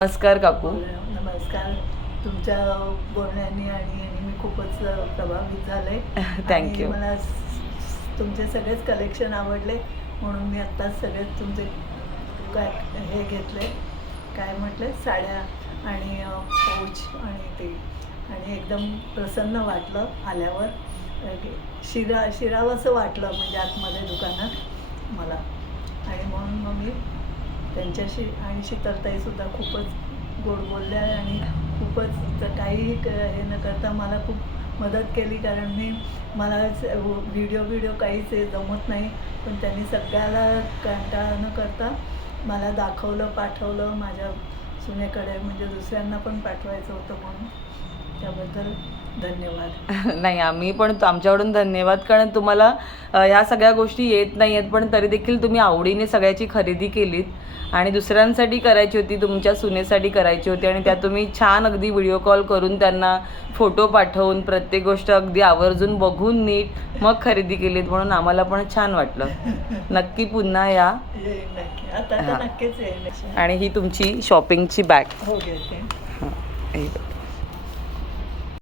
नमस्कार काकू. नमस्कार. तुमच्या बोलण्याने आणि मी खूपच प्रभावित झाले. थँक्यू. मला तुमचे सगळेच कलेक्शन आवडले, म्हणून मी आत्ताच सगळेच तुमचे काय हे घेतले, काय म्हटले, साड्या आणि पाऊच आणि ते, आणि एकदम प्रसन्न वाटलं आल्यावर. शिरावंसं वाटलं म्हणजे आतमध्ये दुकानात मला, आणि म्हणून मग मी त्यांच्याशी आणि शीतलताईसुद्धा खूपच गोड बोलल्या आणि खूपच काही हे न करता मला खूप मदत केली. कारण मला व्हिडिओ काहीच जमत नाही, पण त्यांनी सगळ्याला कंटाळा न करता मला दाखवलं, पाठवलं माझ्या सुनेकडे, म्हणजे दुसऱ्यांना पण पाठवायचं होतं म्हणून. त्याबद्दल धन्यवाद. नाही, आम्ही पण आमच्याकडून धन्यवाद, कारण तुम्हाला ह्या सगळ्या गोष्टी येत नाही आहेत, पण तरी देखील तुम्ही आवडीने सगळ्याची खरेदी केलीत आणि दुसऱ्यांसाठी करायची होती, तुमच्या सुनेसाठी करायची होती, आणि त्या तुम्ही छान अगदी व्हिडिओ कॉल करून त्यांना फोटो पाठवून प्रत्येक गोष्ट अगदी आवर्जून बघून नीट मग खरेदी केलीत, म्हणून आम्हाला पण छान वाटलं. नक्की पुन्हा या. येईल नक्की, आता तर नक्कीच येईल. आणि ही तुमची शॉपिंगची बॅग. हो, घेते. हां,